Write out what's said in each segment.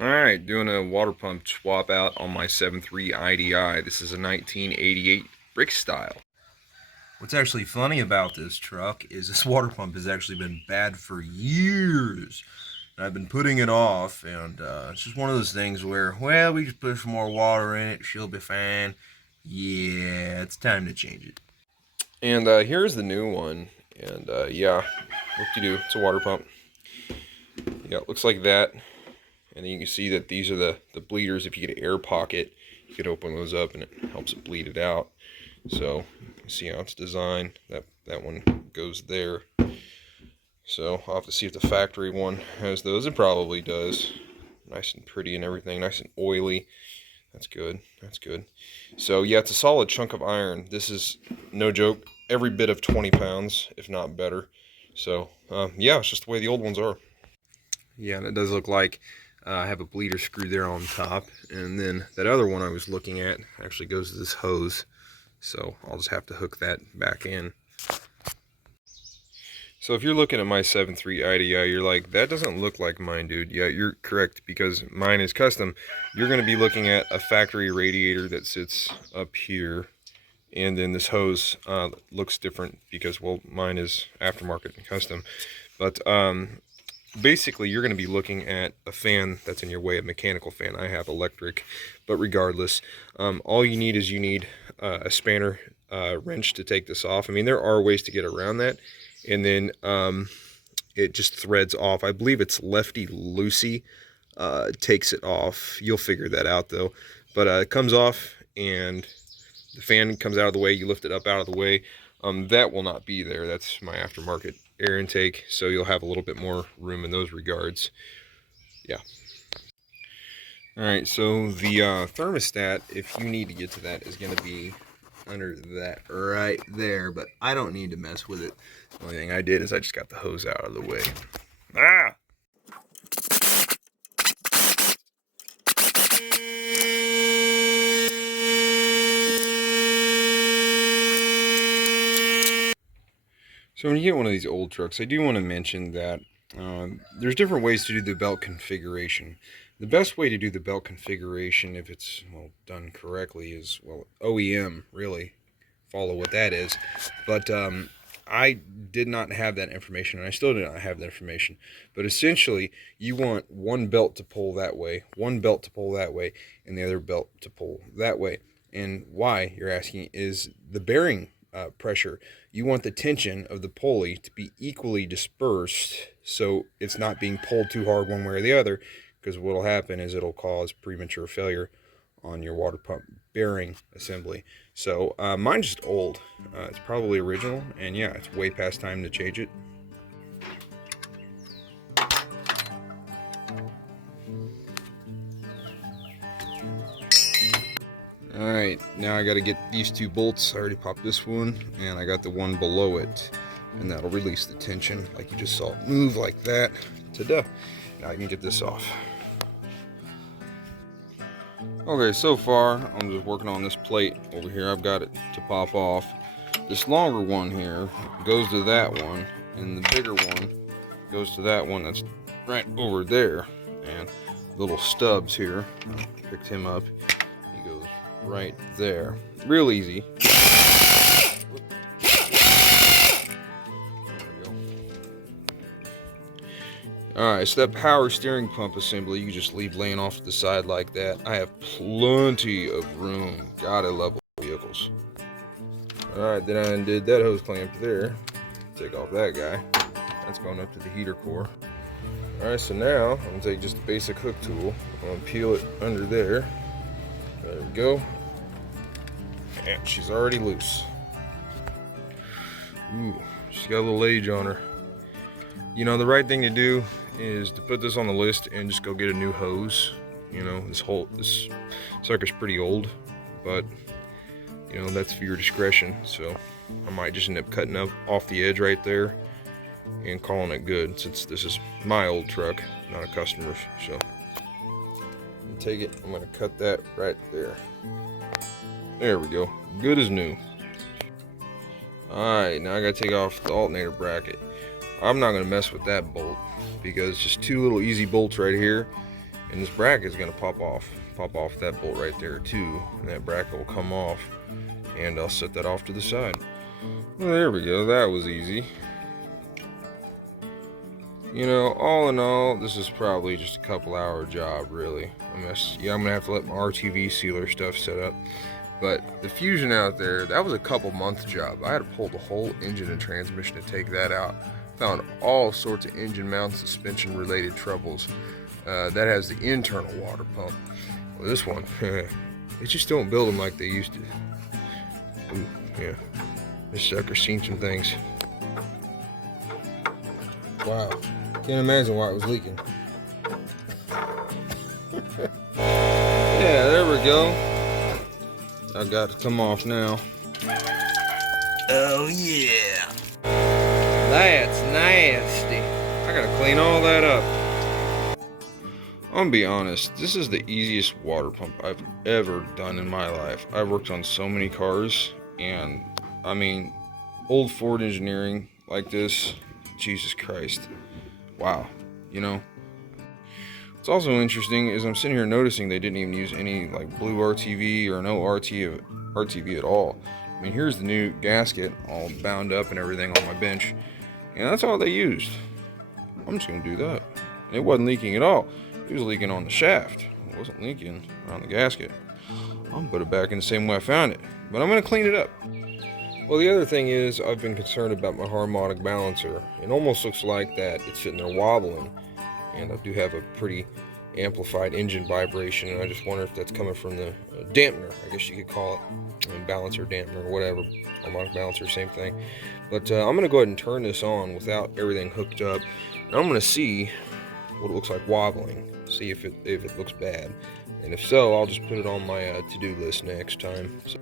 Alright, doing a water pump swap out on my 7.3 IDI. This is a 1988 brick style. What's actually funny about this truck is this water pump has actually been bad for years. And I've been putting it off, and it's just one of those things where, well, we just put some more water in it, she'll be fine. Yeah, it's time to change it. And here's the new one. And yeah, what do you do? It's a water pump. Yeah, it looks like that. And then you can see that these are the bleeders. If you get an air pocket, you could open those up and it helps it bleed it out. So you can see how it's designed. That one goes there. So I'll have to see if the factory one has those. It probably does. Nice and pretty and everything. Nice and oily. That's good. That's good. So yeah, it's a solid chunk of iron. This is, no joke, every bit of 20 pounds, if not better. So yeah, it's just the way the old ones are. Yeah, and it does look like I have a bleeder screw there on top, and then that other one I was looking at actually goes to this hose, so I'll just have to hook that back in. So if you're looking at my 7.3 IDI, you're like, that doesn't look like mine, dude. Yeah, you're correct, because mine is custom. You're going to be looking at a factory radiator that sits up here, and then this hose looks different because, well, mine is aftermarket and custom. But basically, you're going to be looking at a fan that's in your way, a mechanical fan. I have electric, but regardless, all you need is a spanner wrench to take this off. I mean, there are ways to get around that, and then it just threads off. I believe it's lefty loosey takes it off. You'll figure that out, though. But it comes off, and the fan comes out of the way. You lift it up out of the way. That will not be there. That's my aftermarket air intake, so you'll have a little bit more room in those regards. Yeah. Alright, so the thermostat, if you need to get to that, is going to be under that right there, but I don't need to mess with it. The only thing I did is I just got the hose out of the way. Ah! So when you get one of these old trucks, I do want to mention that there's different ways to do the belt configuration. The best way to do the belt configuration, if it's done correctly, is, well, OEM, really. Follow what that is. But I did not have that information, and I still do not have that information. But essentially, you want one belt to pull that way, one belt to pull that way, and the other belt to pull that way. And why, you're asking, is the bearing pressure. You want the tension of the pulley to be equally dispersed, so it's not being pulled too hard one way or the other, because what will happen is it'll cause premature failure on your water pump bearing assembly. So mine's just old. It's probably original, and yeah, it's way past time to change it. Alright, now I got to get these two bolts. I already popped this one, and I got the one below it, and that'll release the tension like you just saw it move like that. Ta-da! Now I can get this off. Okay, so far I'm just working on this plate over here. I've got it to pop off. This longer one here goes to that one, and the bigger one goes to that one that's right over there. And little Stubbs here, picked him up. He goes right there. Real easy. Alright, so that power steering pump assembly, you just leave laying off to the side like that. I have plenty of room. God, I love vehicles. Alright, then I undid that hose clamp there. Take off that guy. That's going up to the heater core. Alright, so now I'm going to take just a basic hook tool. I'm going to peel it under there. There we go. And she's already loose. Ooh, she's got a little age on her. You know, the right thing to do is to put this on the list and just go get a new hose. You know, this sucker's pretty old, but you know, that's for your discretion. So I might just end up cutting up off the edge right there and calling it good, since this is my old truck, not a customer's. So take it, I'm gonna cut that right there. There we go, good as new. Alright, now I gotta take off the alternator bracket. I'm not going to mess with that bolt because just two little easy bolts right here, And this bracket is going to pop off that bolt right there too, and that bracket will come off, and I'll set that off to the side. Well, there we go. That was easy. You know, all in all, this is probably just a couple-hour job, really. I'm gonna have to let my RTV sealer stuff set up. But the Fusion out there, that was a couple-month job. I had to pull the whole engine and transmission to take that out. Found all sorts of engine mount suspension related troubles. That has the internal water pump. Well, this one, they just don't build them like they used to. Ooh, yeah, this sucker's seen some things. Wow, can't imagine why it was leaking. Yeah, there we go. I got to come off now. Oh yeah. That's nasty. I gotta clean all that up. I'm gonna be honest, this is the easiest water pump I've ever done in my life. I've worked on so many cars, and I mean, old Ford engineering like this, Jesus Christ. Wow, you know. What's also interesting is I'm sitting here noticing they didn't even use any like blue RTV or no RTV at all. I mean, here's the new gasket all bound up and everything on my bench, and that's all they used. I'm just gonna do that. And it wasn't leaking at all. It was leaking on the shaft. It wasn't leaking on the gasket. I'm gonna put it back in the same way I found it, but I'm gonna clean it up. Well, the other thing is I've been concerned about my harmonic balancer. It almost looks like that it's sitting there wobbling, and I do have a pretty amplified engine vibration, and I just wonder if that's coming from the dampener, I guess you could call it, balancer, dampener, whatever, harmonic balancer, same thing. But I'm going to go ahead and turn this on without everything hooked up, and I'm going to see what it looks like wobbling, see if it looks bad, and if so, I'll just put it on my to-do list next time. So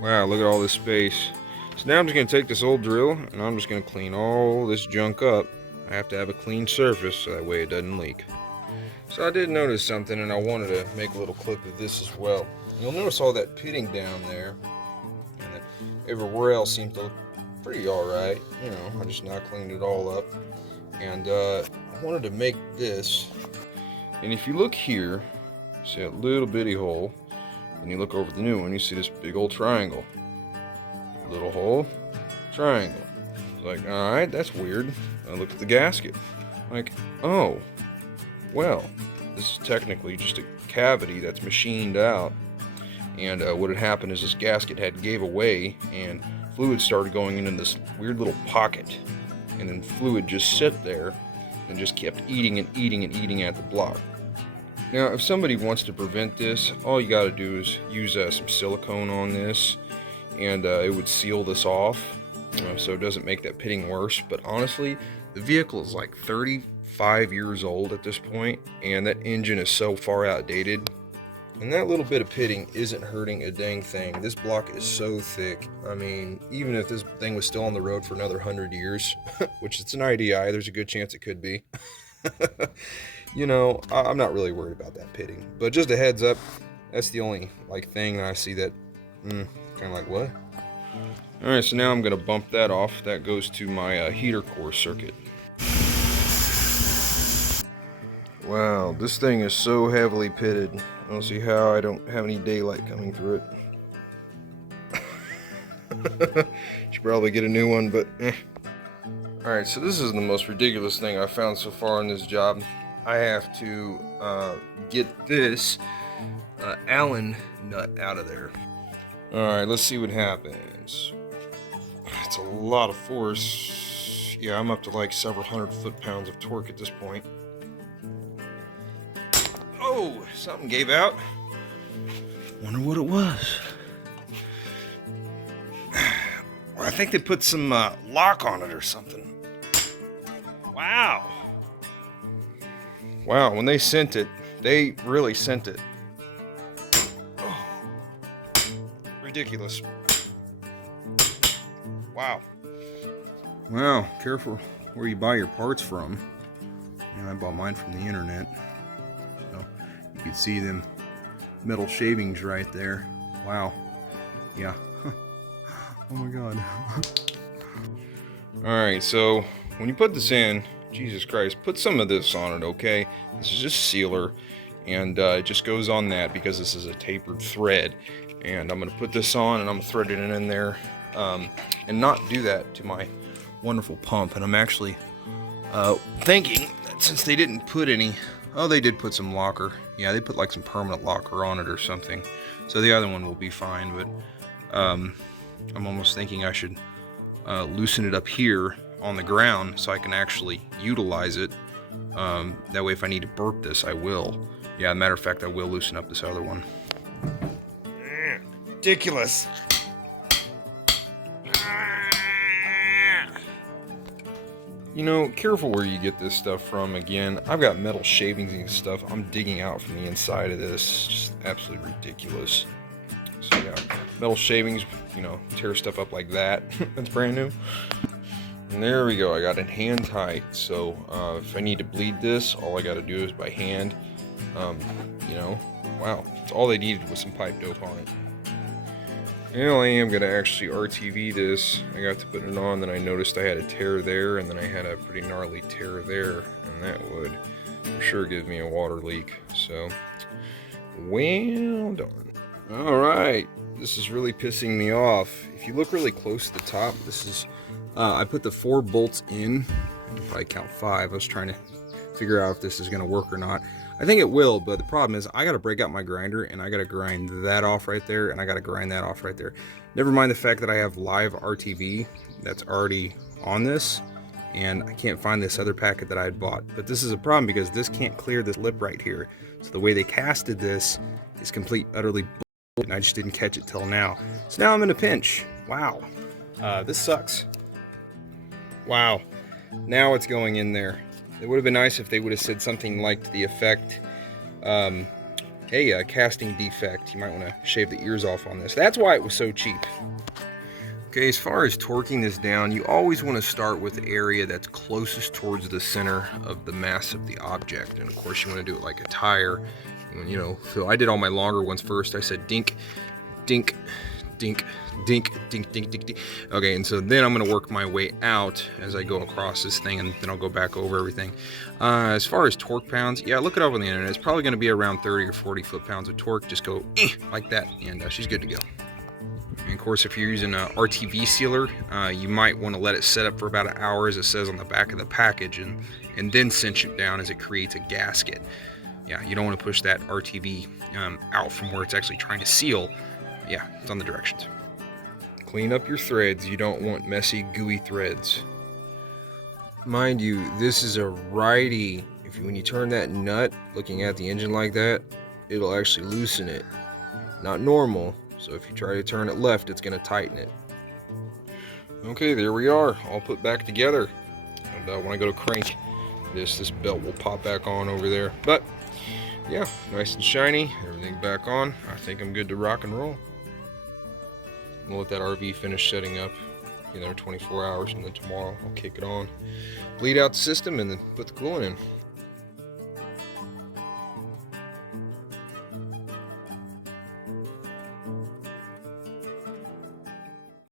wow, look at all this space. So now I'm just going to take this old drill and I'm just going to clean all this junk up. I have to have a clean surface so that way it doesn't leak. So I did notice something, and I wanted to make a little clip of this as well. You'll notice all that pitting down there, and everywhere else seems to look pretty alright. You know, I just now cleaned it all up. And I wanted to make this. And if you look here, see that little bitty hole. And you look over the new one, you see this big old triangle. Little hole, triangle. Like, alright, that's weird. I look at the gasket. Like, oh, well, this is technically just a cavity that's machined out. And what had happened is this gasket had gave away, and fluid started going into this weird little pocket. And then fluid just sit there and just kept eating and eating and eating at the block. Now, if somebody wants to prevent this, all you got to do is use some silicone on this, and it would seal this off, so it doesn't make that pitting worse. But honestly, the vehicle is like 35 years old at this point, and that engine is so far outdated, and that little bit of pitting isn't hurting a dang thing. This block is so thick. I mean, even if this thing was still on the road for another 100 years, which it's an IDI, there's a good chance it could be. You know, I'm not really worried about that pitting, but just a heads up, that's the only thing that I see that kind of like, what? All right, so now I'm gonna bump that off. That goes to my heater core circuit. Wow, this thing is so heavily pitted. I don't see how I don't have any daylight coming through it. Should probably get a new one, but eh. Alright, so this is the most ridiculous thing I've found so far in this job. I have to get this Allen nut out of there. Alright, let's see what happens. It's a lot of force. Yeah, I'm up to like several hundred foot-pounds of torque at this point. Oh, something gave out. Wonder what it was. I think they put some lock on it or something. Wow. Wow, when they sent it, they really sent it. Oh, ridiculous. Wow. Wow, careful where you buy your parts from. You know, I bought mine from the internet. So you can see them metal shavings right there. Wow. Yeah. Oh my god. Alright, so when you put this in, Jesus Christ, put some of this on it, okay? This is just sealer, and it just goes on that because this is a tapered thread. And I'm going to put this on, and I'm going to thread it in there, and not do that to my wonderful pump. And I'm actually thinking that since they didn't put any... Oh, they did put some locker. Yeah, they put like some permanent locker on it or something. So the other one will be fine, but I'm almost thinking I should loosen it up here on the ground so I can actually utilize it. That way if I need to burp this, I will. Yeah, as a matter of fact, I will loosen up this other one. Ridiculous. You know, careful where you get this stuff from. Again, I've got metal shavings and stuff I'm digging out from the inside of this. Just absolutely ridiculous. So yeah, metal shavings, you know, tear stuff up like that. That's brand new. And there we go, I got it hand tight. So if I need to bleed this, all I got to do is by hand. You know, wow, it's all they needed was some pipe dope on it. Well, I am going to actually RTV this. I got to put it on, then I noticed I had a tear there, and then I had a pretty gnarly tear there, and that would for sure give me a water leak. So, well done. Alright, this is really pissing me off. If you look really close to the top, this is, I put the 4 bolts in. If I count 5, I was trying to figure out if this is going to work or not. I think it will, but the problem is I got to break out my grinder, and I got to grind that off right there, and I got to grind that off right there. Never mind the fact that I have live RTV that's already on this, and I can't find this other packet that I had bought. But this is a problem because this can't clear this lip right here. So the way they casted this is complete, utterly bullshit, and I just didn't catch it till now. So now I'm in a pinch. Wow. This sucks. Wow. Now it's going in there. It would have been nice if they would have said something like to the effect, hey, casting defect, you might want to shave the ears off on this. That's why it was so cheap. Okay, as far as torquing this down, you always want to start with the area that's closest towards the center of the mass of the object. And of course you want to do it like a tire. You know, so I did all my longer ones first. I said dink, dink, dink, dink, dink, dink, dink, dink. Okay, and so then I'm going to work my way out as I go across this thing, and then I'll go back over everything. As far as torque pounds, yeah, look it up on the internet. It's probably going to be around 30 or 40 foot-pounds of torque. Just go like that, and she's good to go. And of course, if you're using an RTV sealer, you might want to let it set up for about an hour, as it says on the back of the package, and then cinch it down as it creates a gasket. Yeah, you don't want to push that RTV out from where it's actually trying to seal. Yeah, it's on the directions. Clean up your threads. You don't want messy, gooey threads. Mind you, this is a righty. When you turn that nut, looking at the engine like that, it'll actually loosen it. Not normal, so if you try to turn it left, it's going to tighten it. Okay, there we are, all put back together. And when I go to crank this belt will pop back on over there. But, yeah, nice and shiny, everything back on. I think I'm good to rock and roll. We'll let that RV finish setting up, another 24 hours, and then tomorrow I'll kick it on, bleed out the system, and then put the coolant in.